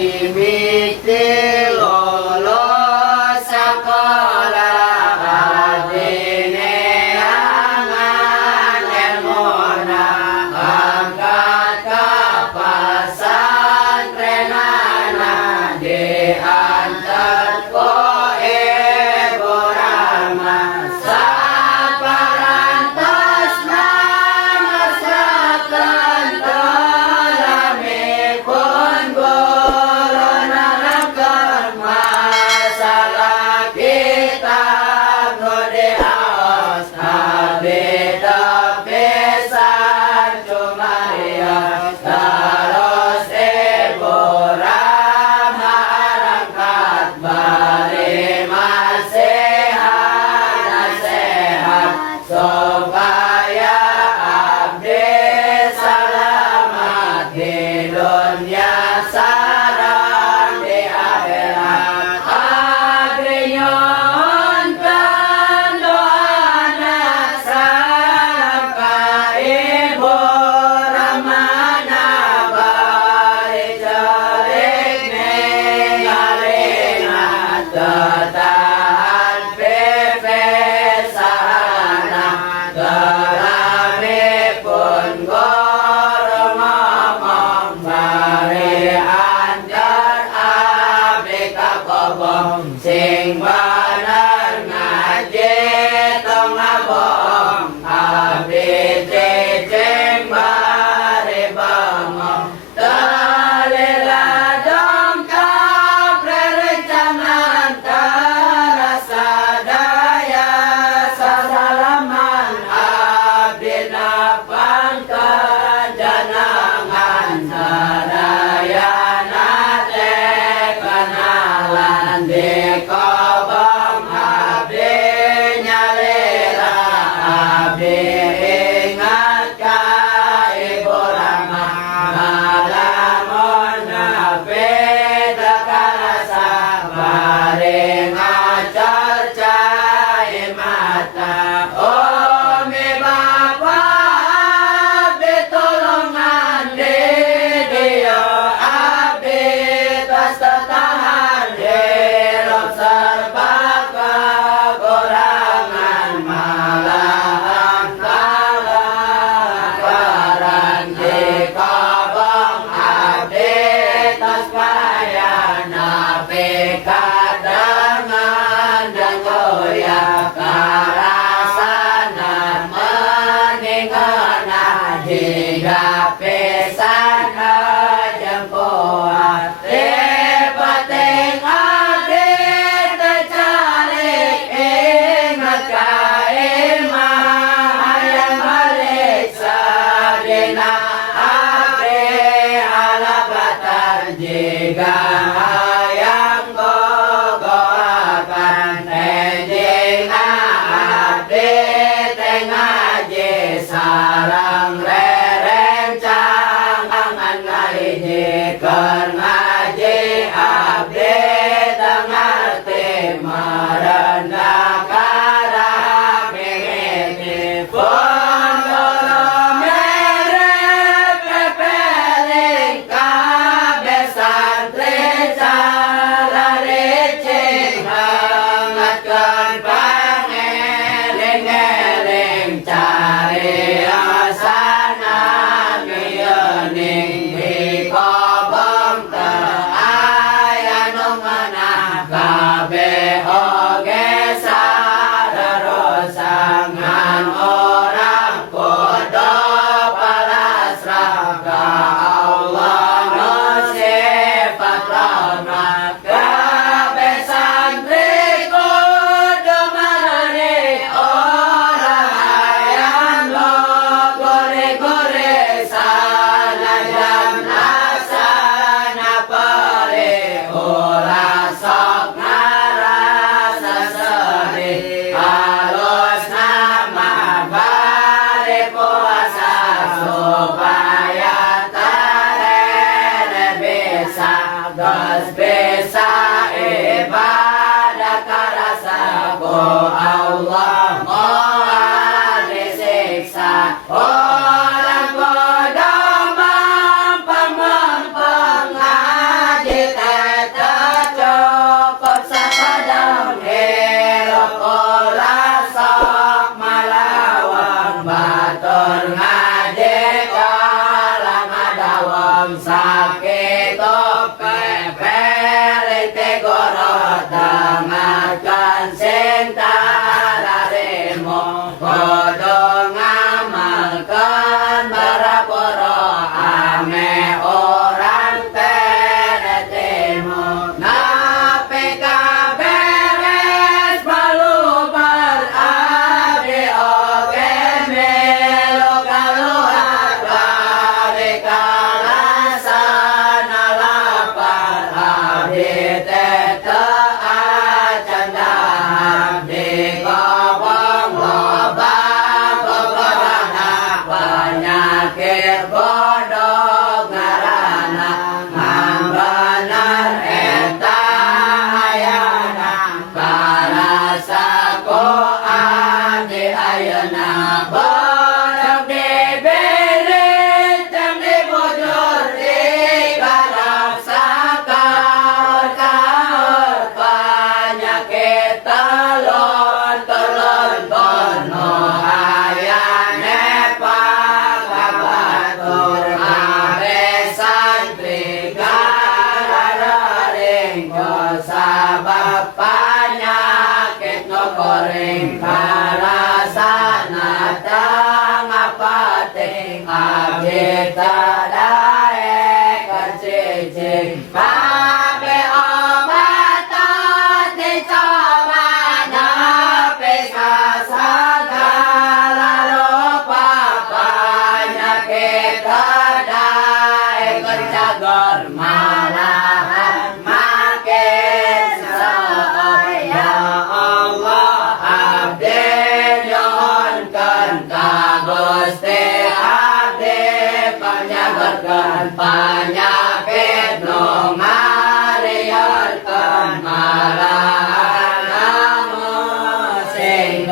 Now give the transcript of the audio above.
Mimiti lulus sekolah adine angan ilmuna angkat ke pesantrenana diantar ku ibu Rama saparantos namasratan talami pun supaya abdi selamat di dunia sareng di akhirat. Abdi nyuhunkeun doana salam ka ibu Ramana bari cerik ningalina tetahan pepesana gerami pun guru ngomong bari anjar abdi kakobong sing bener ngaji tong ngabong abdi cicing bari bengong talila dongkap rerencangan terasa daya sasalaman abdi napang kejanangan sadaya nate kenalan di kobong abdi nyalira abdi ingat ka ibu Rama ngalamun nabi takarasa bari ngajar cai mata umi bapa abdi tulungan di dia abdi tas tetahan hirup serba kekurangan malahan kelaparan di kobong abdi tas payah nabi kadangan dan goyah karasana meningana jika pisan jempuan tiba-ting abdi tercalik ingat ka imah yang balik sadina abdi alabatan jika hayang gogoakan enjingna abdi tengaji sarang rerencang angan ngaji keur ngaji abdi tengarti merendah karang mimiti pun guru mere pepeling kabe santri cara licin hangatkeun pangeling-eling cari asana miening di kobong teu aya nu ngeunah kabeh oge sadarosangan orang kudu palasrah ka Allah nu sifat rahmat kabeh santri kudu marani orang hayang lo gore-gore sanajan asana pare ulah sok ngarasa sedih halus nama bari puasa supaya tarene bisa geus bisa ibadah karasa ku Allah moal disiksa orang bodoh mampang-mampang ngaji dengarkan sing tararimo kudu ngamalkan baraporo ame orang tenetimo nape kaberes balu berabdi oke melo kaluar bari kalasan lapar abdi tete acanda abdi kobong lobang kokorana penyakit bodoh ngarana benar eta ayana kalasaku abdi ayana bodoh dibirit dan dibujur digarap sakaur kaur penyakit telon bono ayane pakabatur abe santri gararing sabab penyakit nokoring kalasana tangapating abdi tadae kecicing pabe obatot dicoba nape segala rupa penyakit tadae kencagor malahan makin seoy ya Allah abdi nyuhunkeun ka Gusti abdi panyagerkeun penyakit nu ngarieulkeun malahan namun sing